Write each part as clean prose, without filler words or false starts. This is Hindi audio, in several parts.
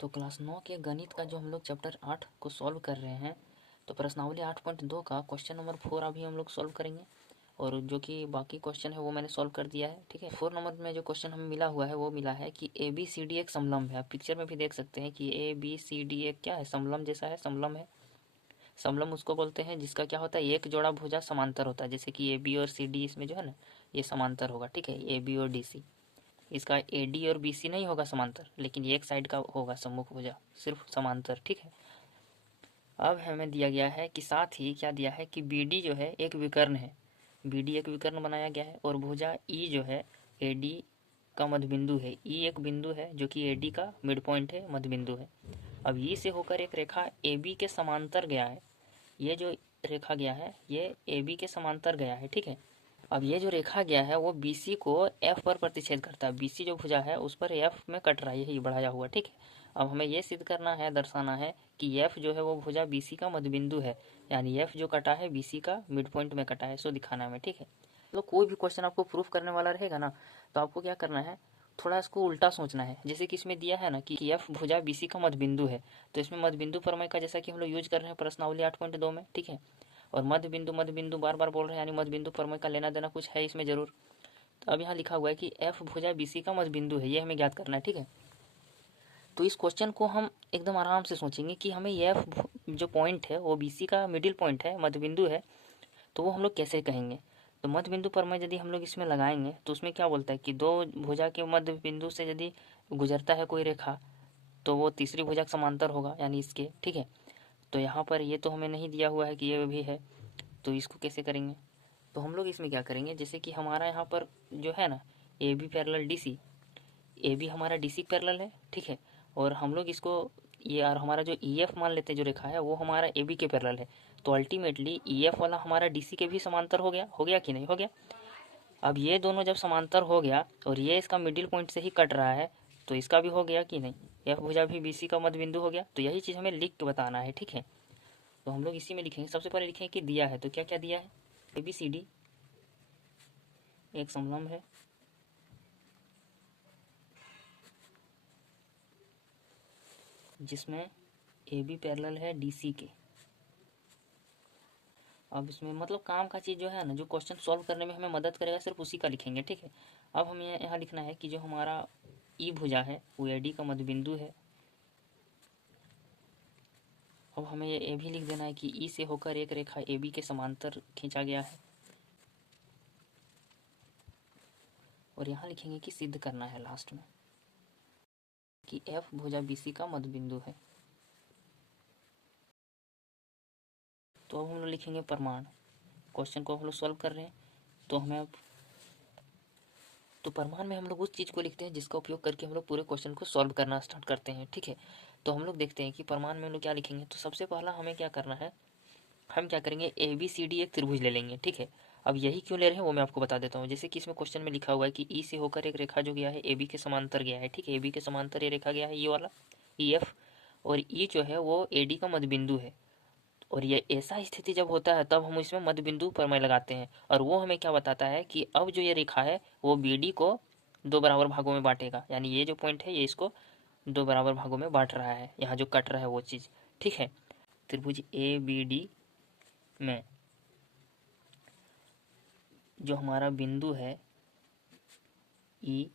तो क्लास 9 के गणित का जो हम लोग चैप्टर 8 को सॉल्व कर रहे हैं, तो प्रश्नावली 8.2 का क्वेश्चन नंबर 4 अभी हम लोग सॉल्व करेंगे। और जो कि बाकी क्वेश्चन है वो मैंने सॉल्व कर दिया है। ठीक है, 4 नंबर में जो क्वेश्चन हमें मिला हुआ है वो मिला है कि ए बी सी डी एक समलंब है। आप पिक्चर में भी देख सकते हैं कि ए बी सी डी एक क्या है, समलंब जैसा है, समलंब है। समलंब उसको बोलते हैं जिसका क्या होता है, एक जोड़ा भुजा समांतर होता है। जैसे कि ए बी और सी डी इसमें जो है ना, ये समांतर होगा। ठीक है, ए बी और डी सी, इसका ए डी और बी सी नहीं होगा समांतर, लेकिन ये एक साइड का होगा सम्मुख भुजा, सिर्फ समांतर। ठीक है, अब हमें दिया गया है कि साथ ही क्या दिया है कि बी डी जो है एक विकर्ण है, बी डी एक विकर्ण बनाया गया है। और भुजा ई जो है ए डी का मध्य बिंदु है, ई एक बिंदु है जो कि ए डी का मिड पॉइंट है, मध्य बिंदु है। अब ई से होकर एक रेखा ए बी के समांतर गया है। ये जो रेखा गया है ये ए बी के समांतर गया है। ठीक है, अब ये जो रेखा गया है वो बी सी को एफ पर प्रतिच्छेद करता है। बी सी जो भुजा है उस पर एफ में कट रहा है, यही बढ़ाया हुआ। ठीक है, अब हमें ये सिद्ध करना है, दर्शाना है कि एफ जो है वो भुजा बी सी का मध्य बिंदु है, यानी एफ जो कटा है बी सी का मिड पॉइंट में कटा है, सो दिखाना है। ठीक है, तो कोई भी क्वेश्चन आपको प्रूफ करने वाला रहेगा ना, तो आपको क्या करना है, थोड़ा इसको उल्टा सोचना है। जैसे कि इसमें दिया है ना कि एफ भुजा बी सी का मध्य बिंदु है, तो इसमें मध्य बिंदु प्रमेय का जैसा कि हम लोग यूज कर रहे हैं प्रश्नावली 8.2 में। ठीक है, और मध्य बिंदु बार बार बोल रहे हैं, यानी मध्य बिंदु प्रमेय का लेना देना कुछ है इसमें जरूर। तो अब यहाँ लिखा हुआ है कि एफ भुजा बी सी का मध्य बिंदु है, ये हमें ज्ञात करना है। ठीक है, तो इस क्वेश्चन को हम एकदम आराम से सोचेंगे कि हमें एफ जो पॉइंट है वो बी सी का मिडिल पॉइंट है, मध्य बिंदु है, तो वो हम लोग कैसे कहेंगे। तो मध्य बिंदु प्रमेय यदि हम लोग इसमें लगाएंगे तो उसमें क्या बोलता है कि दो भुजा के मध्य बिंदु से यदि गुजरता है कोई रेखा तो वो तीसरी भुजा के समांतर होगा, यानी इसके। ठीक है, तो यहाँ पर ये तो हमें नहीं दिया हुआ है कि ये भी है, तो इसको कैसे करेंगे। तो हम लोग इसमें क्या करेंगे, जैसे कि हमारा यहाँ पर जो है ना A B parallel D C, A B हमारा डी सी पैरेलल है। ठीक है, और हम लोग इसको ये और हमारा जो ई एफ मान लेते हैं जो रेखा है वो हमारा ए बी के पैरेलल है, तो अल्टीमेटली ई एफ वाला हमारा डी सी के भी समांतर हो गया कि नहीं हो गया। अब ये दोनों जब समांतर हो गया और ये इसका मिडिल पॉइंट से ही कट रहा है, तो इसका भी हो गया कि नहीं, एफ भुजा भी बी सी का मध्य बिंदु हो गया। तो यही चीज़ हमें लिख के बताना है। ठीक है, तो हम लोग इसी में लिखेंगे। सबसे पहले लिखेंगे कि दिया है, तो क्या क्या दिया है, ए बी सी डी एक समलंब है, जिसमें ए बी पैरेलल है डी सी के। अब इसमें मतलब काम का चीज़ जो है ना, जो क्वेश्चन सॉल्व करने में हमें मदद करेगा, सिर्फ उसी का लिखेंगे। ठीक है, अब हमें यहाँ लिखना है कि जो हमारा ई भुजा है वो ए डी का मध्य बिंदु है। अब हमें ये ए भी लिख देना है कि ई से होकर एक रेखा ए बी के समांतर खींचा गया है। और यहाँ लिखेंगे कि सिद्ध करना है लास्ट में कि एफ भुजा बी सी का मध्य बिंदु है। तो अब हम लोग लिखेंगे प्रमाण। क्वेश्चन को हम लोग सॉल्व कर रहे हैं, तो हमें अब तो प्रमाण में हम लोग उस चीज़ को लिखते हैं जिसका उपयोग करके हम लोग पूरे क्वेश्चन को सॉल्व करना स्टार्ट करते हैं। ठीक है, तो हम लोग देखते हैं कि प्रमाण में हम लोग क्या लिखेंगे। तो सबसे पहला हमें क्या करना है, हम क्या करेंगे, ए बी सी डी एक त्रिभुज ले लेंगे। ठीक है, अब यही क्यों ले रहे हैं वो मैं आपको बता देता हूँ। जैसे कि इसमें क्वेश्चन में लिखा हुआ है कि ई से होकर एक रेखा जो गया है ए बी के समांतर गया है। ठीक है, ए बी के समांतर ये रेखा गया है, ये वाला ई एफ, और ई जो है वो ए डी का मध्य बिंदु है। और ये ऐसा स्थिति जब होता है तब हम इसमें मध्य बिंदु प्रमेय लगाते हैं, और वो हमें क्या बताता है कि अब जो ये रेखा है वो बी डी को दो बराबर भागों में बांटेगा, यानी ये जो पॉइंट है ये इसको दो बराबर भागों में बांट रहा है, यहाँ जो कट रहा है वो चीज़। ठीक है, त्रिभुज ए बी डी में जो हमारा बिंदु है ई,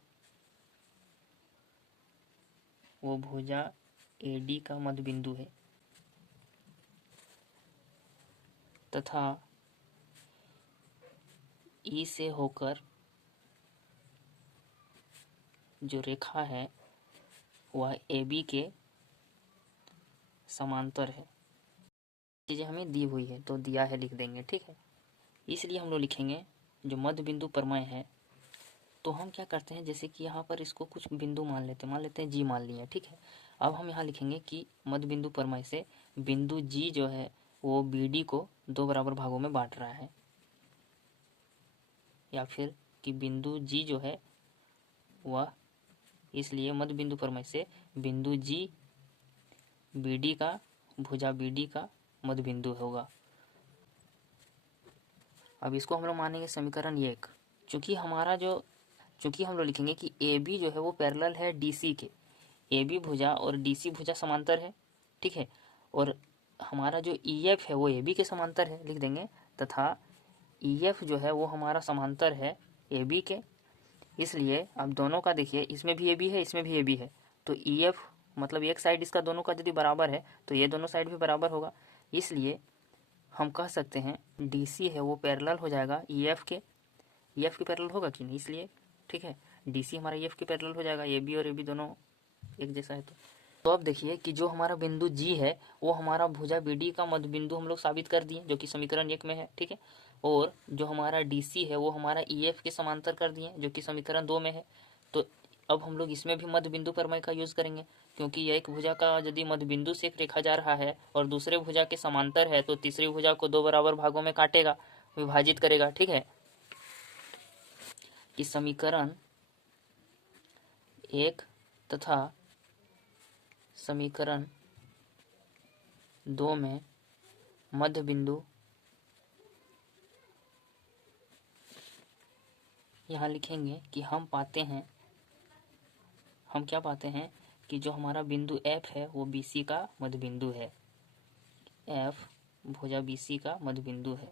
वो भुजा ए डी का मध्य बिंदु है, तथा ई से होकर जो रेखा है वह ए बी के समांतर है। चीज़ें हमें दी हुई है तो दिया है लिख देंगे। ठीक है, इसलिए हम लोग लिखेंगे जो मध्य बिंदु प्रमेय है। तो हम क्या करते हैं, जैसे कि यहाँ पर इसको कुछ बिंदु मान लेते हैं जी मान लिए। ठीक है, अब हम यहाँ लिखेंगे कि मध्य बिंदु प्रमेय से बिंदु जी जो है वो बी डी को दो बराबर भागों में बांट रहा है, या फिर कि बिंदु जी जो है वह, इसलिए मध्य बिंदु प्रमेय से बिंदु जी बी डी का भुजा बी डी का मध्य बिंदु होगा। अब इसको हम लोग मानेंगे समीकरण 1। चूंकि हम लोग लिखेंगे कि ए बी जो है वो पैरेलल है डी सी के, ए बी भुजा और डी सी भुजा समांतर है, ठीक है, और हमारा जो ई एफ है वो ए बी के समांतर है, लिख देंगे, तथा ई एफ जो है वो हमारा समांतर है ए बी के। इसलिए अब दोनों का देखिए, इसमें भी ए बी है, इसमें भी ए बी है, तो ई एफ मतलब एक साइड इसका दोनों का यदि बराबर है तो ये दोनों साइड भी बराबर होगा। इसलिए हम कह सकते हैं डी सी है वो पैरेलल हो जाएगा ई एफ के। ई एफ के पैरेलल होगा कि नहीं, इसलिए ठीक है, डी सी हमारा ई एफ के पैरेलल हो जाएगा, ए बी और ए बी दोनों एक जैसा है। तो अब देखिए कि जो हमारा बिंदु जी है वो हमारा भुजा बी डी का मध्य बिंदु हम लोग साबित कर दिए, जो कि समीकरण 1 में है, ठीक है, और जो हमारा डी सी है वो हमारा ई एफ के समांतर कर दिए, जो कि समीकरण 2 में है। तो अब हम लोग इसमें भी मध्य बिंदु प्रमेय का यूज़ करेंगे, क्योंकि यह एक भुजा का यदि मध्य बिंदु से एक रेखा जा रहा है और दूसरे भुजा के समांतर है तो तीसरी भुजा को 2 बराबर भागों में काटेगा, विभाजित करेगा, ठीक है। कि समीकरण 1 तथा समीकरण 2 में मध्य बिंदु यहाँ लिखेंगे कि हम क्या पाते हैं कि जो हमारा बिंदु F है वो BC का मध्य बिंदु है। F भुजा BC का मध्य बिंदु है।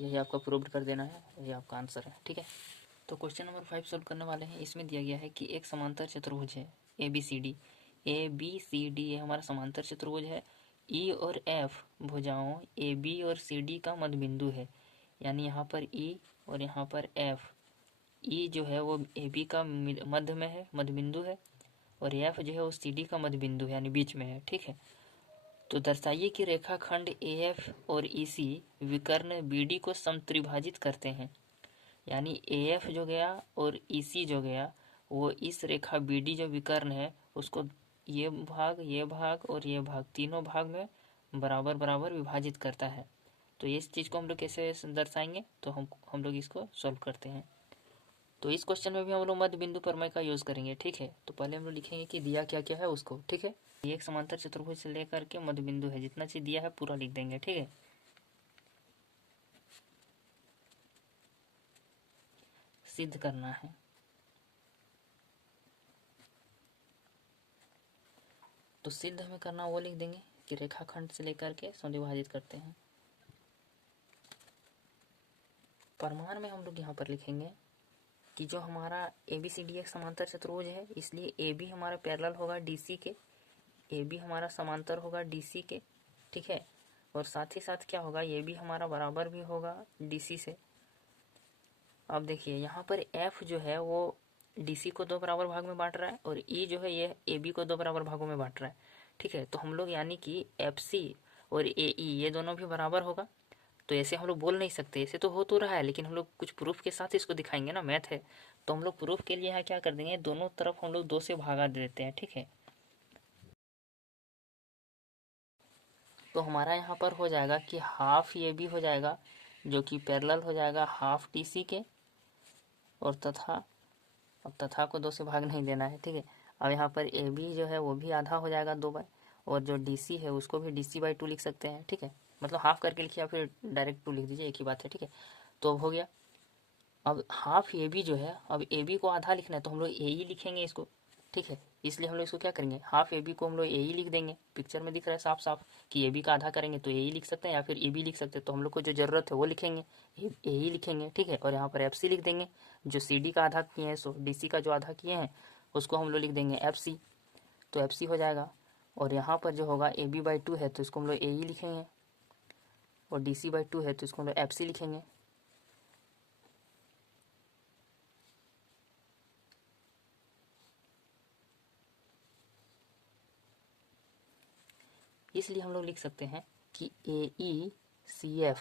यही आपका प्रूव कर देना है, यही आपका आंसर है, ठीक है। तो क्वेश्चन नंबर 5 सोल्व करने वाले हैं। इसमें दिया गया है कि एक समांतर चतुर्भुज है ABCD। ABCD हमारा समांतर चतुर्भुज है। E और F भुजाओं AB और CD का मध्य बिंदु है, यानी यहाँ पर E और यहाँ पर F। E जो है वो AB का मध्य में है, मध्य बिंदु है, और F जो है वो CD का मध्य बिंदु है, यानी बीच में है, ठीक है। तो दर्शाइए कि रेखाखंड AF और EC विकर्ण BD को समत्रिभाजित करते हैं, यानी AF जो गया और EC जो गया वो इस रेखा BD जो विकर्ण है उसको ये भाग और ये भाग तीनों भाग में बराबर बराबर विभाजित करता है। तो इस चीज़ को हम लोग कैसे दर्शाएंगे, तो हम लोग इसको सॉल्व करते हैं। तो इस क्वेश्चन में भी हम लोग मध्य बिंदु प्रमेय का यूज़ करेंगे, ठीक है। तो पहले हम लोग लिखेंगे कि दिया क्या क्या है उसको, ठीक है। ये एक समांतर चतुर्भुज से लेकर के मध्य बिंदु है, जितना चीज दिया है पूरा लिख देंगे, ठीक है। सिद्ध करना है, तो सिद्ध हमें करना वो लिख देंगे कि रेखाखंड से लेकर के समद्विभाजित करते हैं। प्रमाण में हम लोग यहाँ पर लिखेंगे कि जो हमारा ABCD एक समांतर चतुर्भुज है, इसलिए AB हमारा पैरेलल होगा DC के, AB हमारा समांतर होगा DC के, ठीक है, और साथ ही साथ क्या होगा, AB हमारा बराबर भी होगा DC से। अब देखिए यहाँ पर F जो है वो DC को 2 बराबर भाग में बांट रहा है और E जो है ये AB को 2 बराबर भागों में बांट रहा है, ठीक है। तो हम लोग यानी कि FC और AE ये दोनों भी बराबर होगा। तो ऐसे हम लोग बोल नहीं सकते, ऐसे तो हो तो रहा है, लेकिन हम लोग कुछ प्रूफ के साथ इसको दिखाएंगे ना, मैथ है। तो हम लोग प्रूफ के लिए यहाँ क्या कर देंगे, दोनों तरफ हम लोग 2 से भागा दे देते हैं, ठीक है। तो हमारा यहाँ पर हो जाएगा कि हाफ ये भी हो जाएगा, जो कि पैरेलल हो जाएगा हाफ DC के, और तथा को 2 से भाग नहीं देना है, ठीक है। अब यहाँ पर AB जो है वो भी आधा हो जाएगा 2 बार, और जो DC है उसको भी DC/2 लिख सकते हैं, ठीक है। मतलब हाफ करके लिखिए या फिर डायरेक्ट 2 लिख दीजिए, एक ही बात है, ठीक है। तो अब हो गया। अब हाफ AB जो है, अब AB को आधा लिखना है तो हम लोग AE लिखेंगे इसको, ठीक है। इसलिए हम लोग इसको क्या करेंगे, हाफ AB को हम लोग AE लिख देंगे। पिक्चर में दिख रहा है साफ साफ कि AB का आधा करेंगे तो AE लिख सकते हैं या फिर EB लिख सकते हैं, तो हम लोग को जो ज़रूरत है वो लिखेंगे, AE लिखेंगे, ठीक है। और यहाँ पर FC लिख देंगे, जो CD का आधा किए हैं, सो DC का जो आधा किए हैं उसको हम लोग लिख देंगे FC, तो FC हो जाएगा। और यहाँ पर जो होगा AB/2 है तो इसको हम लोग AE लिखेंगे, और DC/2 है तो इसको हम लोग FC लिखेंगे। इसलिए हम लोग लिख सकते हैं कि AECF,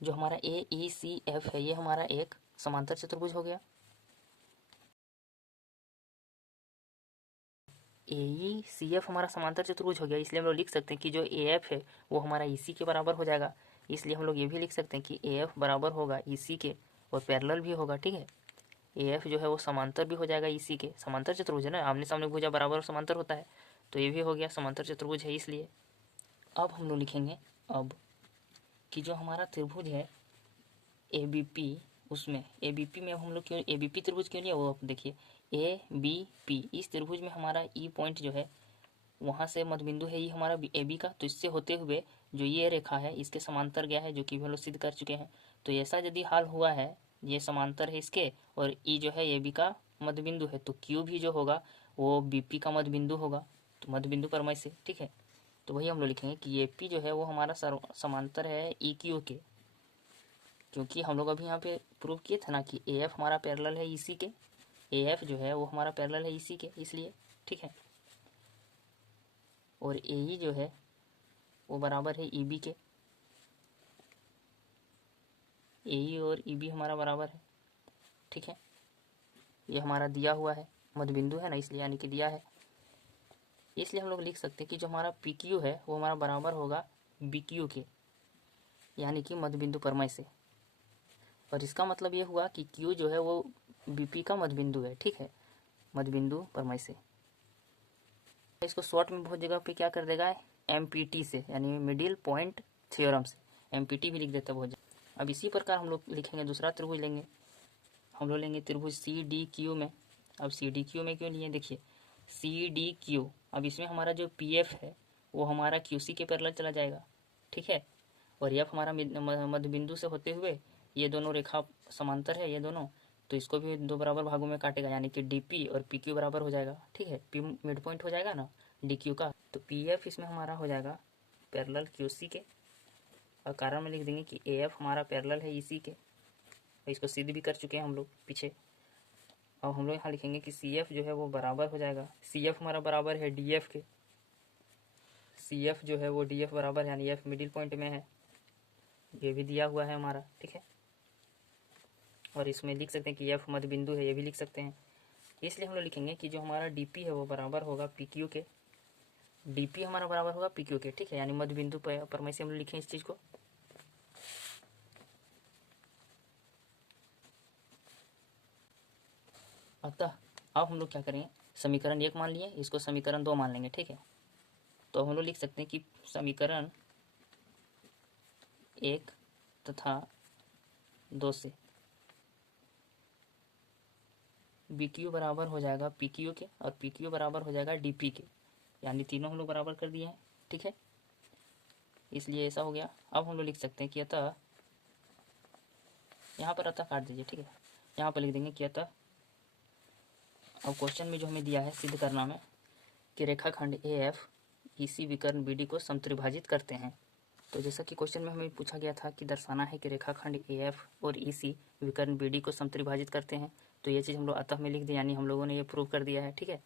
जो हमारा AECF है ये हमारा एक समांतर चतुर्भुज हो गया। AECF हमारा समांतर चतुर्भुज हो गया, इसलिए हम लोग लिख सकते हैं कि जो AF है वो हमारा EC के बराबर हो जाएगा। इसलिए हम लोग ये भी लिख सकते हैं कि AF बराबर होगा EC के और पैरेलल भी होगा, ठीक है। AF जो है वो समांतर भी हो जाएगा EC के, समांतर चतुर्भुज है ना, आमने सामने भुजा बराबर और समांतर होता है, तो ये भी हो गया समांतर चतुर्भुज है। इसलिए अब हम लोग लिखेंगे अब कि जो हमारा त्रिभुज है ABP, उसमें ABP में हम लोग क्यों ABP त्रिभुज क्यों लिया वो आप देखिए। ABP, इस त्रिभुज में हमारा E पॉइंट जो है वहाँ से मध्यबिंदु है ये हमारा AB का, तो इससे होते हुए जो ये रेखा है इसके समांतर गया है, जो कि हम लोग सिद्ध कर चुके हैं। तो ऐसा यदि हाल हुआ है, ये समांतर है इसके और E जो है AB का मध्यबिंदु है, तो Q भी जो होगा वो BP का मध्यबिंदु होगा, तो मध्यबिंदु परमय से, ठीक है। तो वही हम लोग लिखेंगे कि AP जो है वो हमारा समांतर है EQ के, क्योंकि हम लोग अभी यहाँ पे प्रूव किए थे ना कि AF हमारा पैरेलल है EC के, AF जो है वो हमारा पैरेलल है EC के, इसलिए, ठीक है। और AE जो है वो बराबर है EB के, AE और EB हमारा बराबर है, ठीक है। ये हमारा दिया हुआ है, मध्यबिंदु है ना, इसलिए यानी कि दिया है, इसलिए हम लोग लिख सकते हैं कि जो हमारा PQ है वो हमारा बराबर होगा BQ के, यानी कि मध्यबिंदु परमय से। और इसका मतलब ये हुआ कि Q जो है वो BP का मध्यबिंदु है, ठीक है, मध्यबिंदु परमय से। इसको शॉर्ट में बहुत जगह पे क्या कर देगा, MPT से, यानी मिडिल पॉइंट थ्योरम से, MPT भी लिख देता है बहुत जगह। अब इसी प्रकार हम लोग लिखेंगे, दूसरा त्रिभुज लेंगे, हम लोग लेंगे त्रिभुज CDQ में। अब CDQ में क्यों लिए, देखिए CDQ, अब इसमें हमारा जो PF है वो हमारा QC के पैरेलल चला जाएगा, ठीक है। और F हमारा मध्यबिंदु से होते हुए ये दोनों रेखा समांतर है ये दोनों, तो इसको भी दो बराबर भागों में काटेगा, यानी कि DP और PQ बराबर हो जाएगा, ठीक है। P मिड पॉइंट हो जाएगा ना DQ का, तो PF इसमें हमारा हो जाएगा पैरेलल QC के, और कारण में लिख देंगे कि AF हमारा पैरेलल है EC के, और इसको सिद्ध भी कर चुके हैं हम लोग पीछे। अब हम लोग यहाँ लिखेंगे कि CF जो है वो बराबर हो जाएगा, CF हमारा बराबर है DF के, CF जो है वो DF बराबर, यानी F मिडिल पॉइंट में है, ये भी दिया हुआ है हमारा, ठीक है। और इसमें लिख सकते हैं कि F मध्य बिंदु है, ये भी लिख सकते हैं। इसलिए हम लोग लिखेंगे कि जो हमारा DP है वो बराबर होगा PQ के, DP हमारा बराबर होगा PQ के, ठीक है, यानी मध्य बिंदु परमय से हम लोग लिखें इस चीज़ को। अतः अब हम लोग क्या करेंगे, समीकरण 1 मान लिए, इसको समीकरण 2 मान लेंगे, ठीक है। तो हम लोग लिख सकते हैं कि समीकरण 1 तथा 2 से BQ बराबर हो जाएगा PQ के, और PQ बराबर हो जाएगा DP के, यानी तीनों हम लोग बराबर कर दिए हैं, ठीक है। इसलिए ऐसा हो गया। अब हम लोग लिख सकते हैं कि अतः, यहाँ पर अतः काट दीजिए, ठीक है, यहाँ पर लिख देंगे कि अतः, अब क्वेश्चन में जो हमें दिया है सिद्ध करना में कि रेखाखंड AF EC विकर्ण BD को समत्रिभाजित करते हैं। तो जैसा कि क्वेश्चन में हमें पूछा गया था कि दर्शाना है कि रेखाखंड AF और EC विकर्ण BD को समत्रिभाजित करते हैं, तो ये चीज़ हम लोग अतः में लिख दिए, यानी हम लोगों ने ये प्रूव कर दिया है, ठीक है।